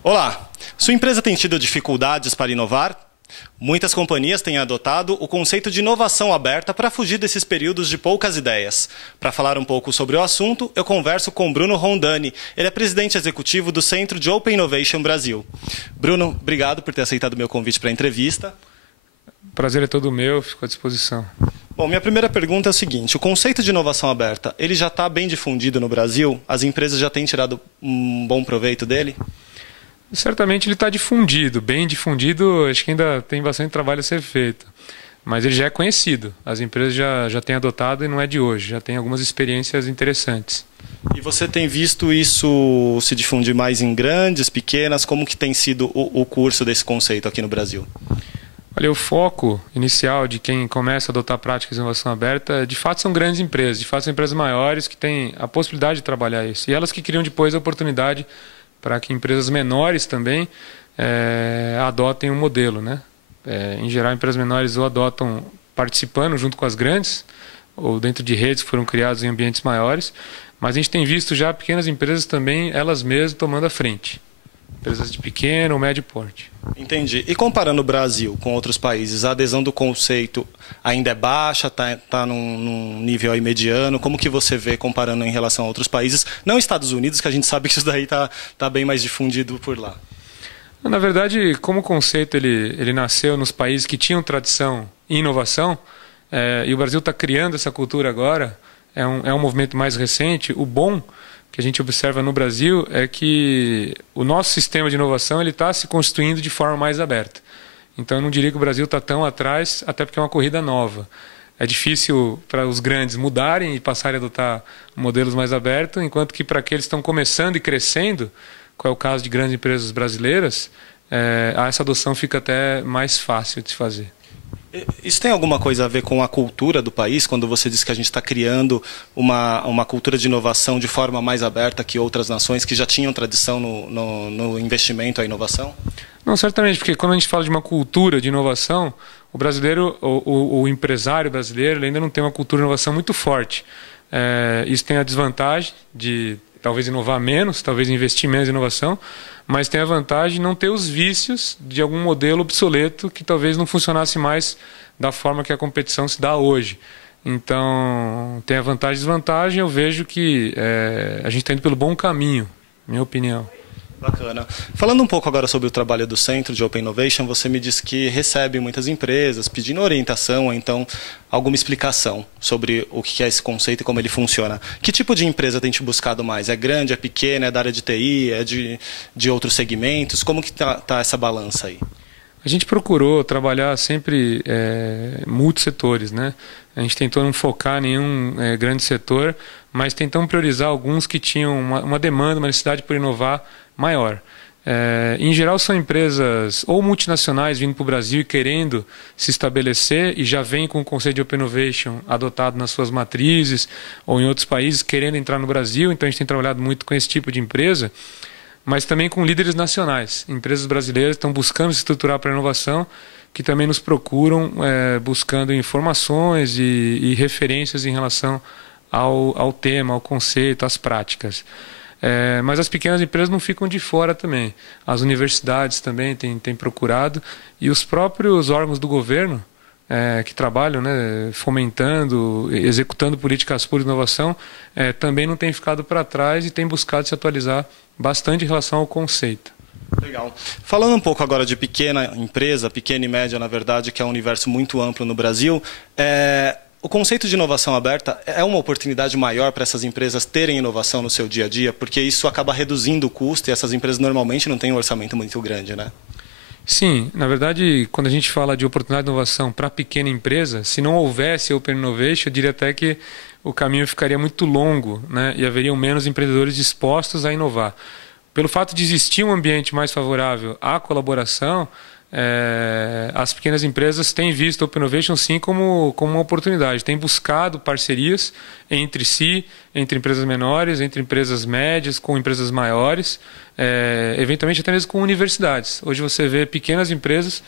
Olá, sua empresa tem tido dificuldades para inovar? Muitas companhias têm adotado o conceito de inovação aberta para fugir desses períodos de poucas ideias. Para falar um pouco sobre o assunto, eu converso com Bruno Rondani. Ele é presidente executivo do Centro de Open Innovation Brasil. Bruno, obrigado por ter aceitado o meu convite para a entrevista. O prazer é todo meu, fico à disposição. Bom, minha primeira pergunta é o seguinte: o conceito de inovação aberta, ele já está bem difundido no Brasil? As empresas já têm tirado um bom proveito dele? Certamente ele está difundido, bem difundido, acho que ainda tem bastante trabalho a ser feito. Mas ele já é conhecido, as empresas já têm adotado e não é de hoje, já tem algumas experiências interessantes. E você tem visto isso se difundir mais em grandes, pequenas? Como que tem sido o curso desse conceito aqui no Brasil? Olha, o foco inicial de quem começa a adotar práticas de inovação aberta, de fato são grandes empresas, de fato são empresas maiores que têm a possibilidade de trabalhar isso. E elas que criam depois a oportunidade para que empresas menores também adotem um modelo, né? Em geral, empresas menores ou adotam participando junto com as grandes, ou dentro de redes que foram criadas em ambientes maiores, mas a gente tem visto já pequenas empresas também, elas mesmas tomando a frente. Empresas de pequeno ou médio porte. Entendi. E comparando o Brasil com outros países, a adesão do conceito ainda é baixa, está num nível aí mediano? Como que você vê comparando em relação a outros países? Não Estados Unidos, que a gente sabe que isso daí tá bem mais difundido por lá. Na verdade, como o conceito ele nasceu nos países que tinham tradição em inovação, e o Brasil está criando essa cultura agora, é um movimento mais recente. O bom que a gente observa no Brasil é que o nosso sistema de inovação está se constituindo de forma mais aberta. Então eu não diria que o Brasil está tão atrás, até porque é uma corrida nova. É difícil para os grandes mudarem e passarem a adotar modelos mais abertos, enquanto que para aqueles que estão começando e crescendo, qual é o caso de grandes empresas brasileiras, essa adoção fica até mais fácil de se fazer. Isso tem alguma coisa a ver com a cultura do país, quando você diz que a gente está criando uma cultura de inovação de forma mais aberta que outras nações que já tinham tradição no investimento à inovação? Não, certamente, porque quando a gente fala de uma cultura de inovação, o brasileiro, o empresário brasileiro, ele ainda não tem uma cultura de inovação muito forte. Isso tem a desvantagem de talvez inovar menos, talvez investir menos em inovação, mas tem a vantagem de não ter os vícios de algum modelo obsoleto que talvez não funcionasse mais da forma que a competição se dá hoje. Então, tem a vantagem e desvantagem. Eu vejo que a gente está indo pelo bom caminho, minha opinião. Bacana. Falando um pouco agora sobre o trabalho do Centro de Open Innovation, você me disse que recebe muitas empresas pedindo orientação ou então alguma explicação sobre o que é esse conceito e como ele funciona. Que tipo de empresa tem te buscado mais? É grande, é pequena, é da área de TI, é de outros segmentos? Como que tá essa balança aí? A gente procurou trabalhar sempre multissetores, né? A gente tentou não focar em nenhum grande setor, mas tentamos priorizar alguns que tinham uma demanda, uma necessidade por inovar maior. Em geral são empresas ou multinacionais vindo para o Brasil e querendo se estabelecer e já vem com o conceito de Open Innovation adotado nas suas matrizes ou em outros países querendo entrar no Brasil. Então a gente tem trabalhado muito com esse tipo de empresa, mas também com líderes nacionais. Empresas brasileiras estão buscando se estruturar para a inovação, que também nos procuram buscando informações e referências em relação ao tema, ao conceito, às práticas. Mas as pequenas empresas não ficam de fora também. As universidades também têm procurado e os próprios órgãos do governo que trabalham, né, fomentando, executando políticas públicas de inovação, também não têm ficado para trás e têm buscado se atualizar bastante em relação ao conceito. Legal. Falando um pouco agora de pequena empresa, pequena e média, na verdade, que é um universo muito amplo no Brasil, o conceito de inovação aberta é uma oportunidade maior para essas empresas terem inovação no seu dia a dia, porque isso acaba reduzindo o custo e essas empresas normalmente não têm um orçamento muito grande, né? Sim, na verdade, quando a gente fala de oportunidade de inovação para pequena empresa, se não houvesse Open Innovation, eu diria até que o caminho ficaria muito longo, né? E haveriam menos empreendedores dispostos a inovar. Pelo fato de existir um ambiente mais favorável à colaboração, as pequenas empresas têm visto a Open Innovation sim como uma oportunidade, têm buscado parcerias entre si, entre empresas menores, entre empresas médias, com empresas maiores, eventualmente até mesmo com universidades. Hoje você vê pequenas empresas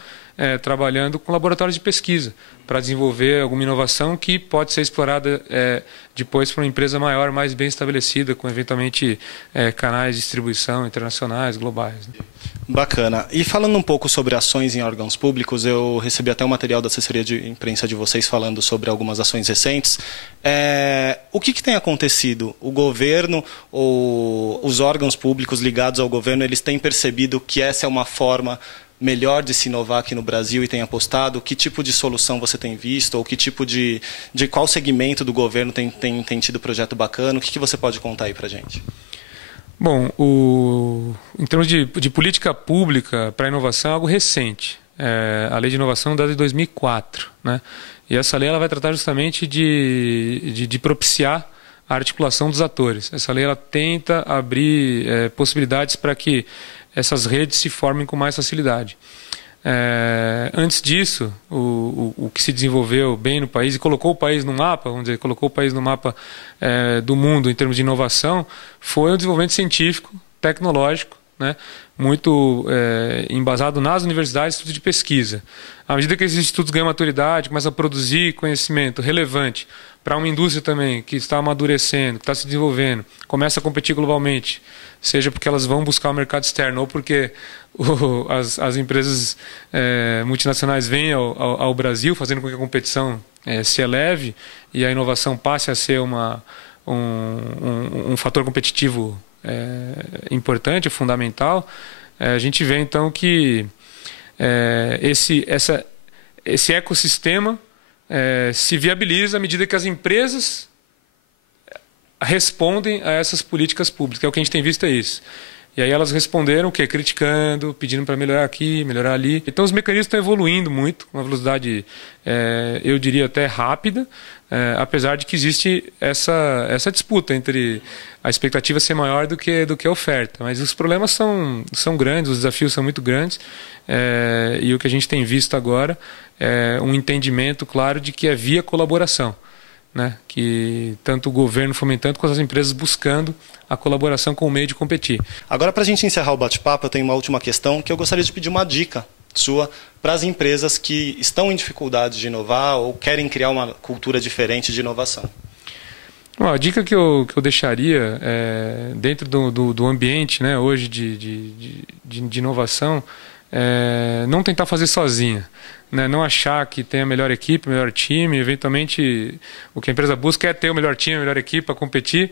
trabalhando com laboratórios de pesquisa para desenvolver alguma inovação que pode ser explorada depois por uma empresa maior, mais bem estabelecida, com eventualmente canais de distribuição internacionais, globais, né? Bacana. E falando um pouco sobre ações em órgãos públicos, eu recebi até um material da assessoria de imprensa de vocês falando sobre algumas ações recentes. O que tem acontecido? O governo ou os órgãos públicos ligados ao governo, eles têm percebido que essa é uma forma melhor de se inovar aqui no Brasil e tem apostado? Que tipo de solução você tem visto? Ou que tipo de qual segmento do governo tem tido projeto bacana? O que você pode contar aí para a gente? Bom, em termos de política pública para a inovação é algo recente. A Lei de Inovação é dada em 2004, né? E essa lei ela vai tratar justamente de propiciar a articulação dos atores. Essa lei ela tenta abrir possibilidades para que essas redes se formem com mais facilidade. Antes disso, o que se desenvolveu bem no país e colocou o país no mapa, vamos dizer, colocou o país no mapa do mundo em termos de inovação, foi o desenvolvimento científico, tecnológico, né, muito embasado nas universidades e institutos de pesquisa. À medida que esses institutos ganham maturidade, começam a produzir conhecimento relevante para uma indústria também que está amadurecendo, que está se desenvolvendo, começa a competir globalmente, seja porque elas vão buscar o mercado externo ou porque as empresas multinacionais vêm ao Brasil, fazendo com que a competição se eleve e a inovação passe a ser um fator competitivo importante, fundamental. A gente vê então que esse ecossistema se viabiliza à medida que as empresas respondem a essas políticas públicas. O que a gente tem visto é isso. E aí elas responderam o quê? Criticando, pedindo para melhorar aqui, melhorar ali. Então os mecanismos estão evoluindo muito, com uma velocidade, eu diria até rápida, apesar de que existe essa disputa entre a expectativa ser maior do que a oferta. Mas os problemas são grandes, os desafios são muito grandes, e o que a gente tem visto agora é um entendimento claro de que é via colaboração, né? Que tanto o governo fomentando quanto as empresas buscando a colaboração com o meio de competir. Agora, para a gente encerrar o bate-papo, eu tenho uma última questão que eu gostaria de pedir uma dica sua para as empresas que estão em dificuldade de inovar ou querem criar uma cultura diferente de inovação. Bom, a dica que eu deixaria dentro do ambiente, né, hoje de inovação, não tentar fazer sozinha. Né, não achar que tem a melhor equipe, o melhor time. Eventualmente, o que a empresa busca é ter o melhor time, a melhor equipe para competir,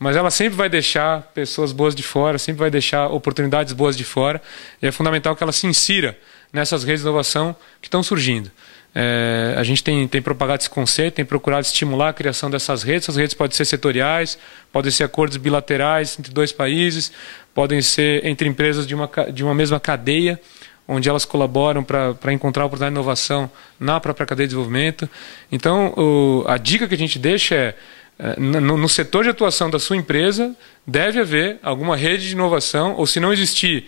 mas ela sempre vai deixar pessoas boas de fora, sempre vai deixar oportunidades boas de fora, e é fundamental que ela se insira nessas redes de inovação que estão surgindo. A gente tem propagado esse conceito, tem procurado estimular a criação dessas redes. Essas redes podem ser setoriais, podem ser acordos bilaterais entre dois países, podem ser entre empresas de uma mesma cadeia, onde elas colaboram para encontrar a oportunidade de inovação na própria cadeia de desenvolvimento. Então, a dica que a gente deixa no setor de atuação da sua empresa, deve haver alguma rede de inovação, ou se não existir,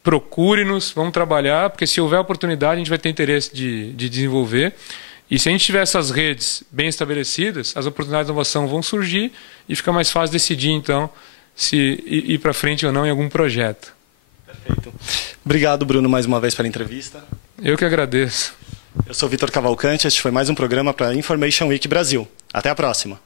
procure-nos, vamos trabalhar, porque se houver oportunidade, a gente vai ter interesse de desenvolver. E se a gente tiver essas redes bem estabelecidas, as oportunidades de inovação vão surgir e fica mais fácil decidir, então, se ir para frente ou não em algum projeto. Perfeito. Obrigado, Bruno, mais uma vez pela entrevista. Eu que agradeço. Eu sou Vitor Cavalcante, este foi mais um programa para Information Week Brasil. Até a próxima.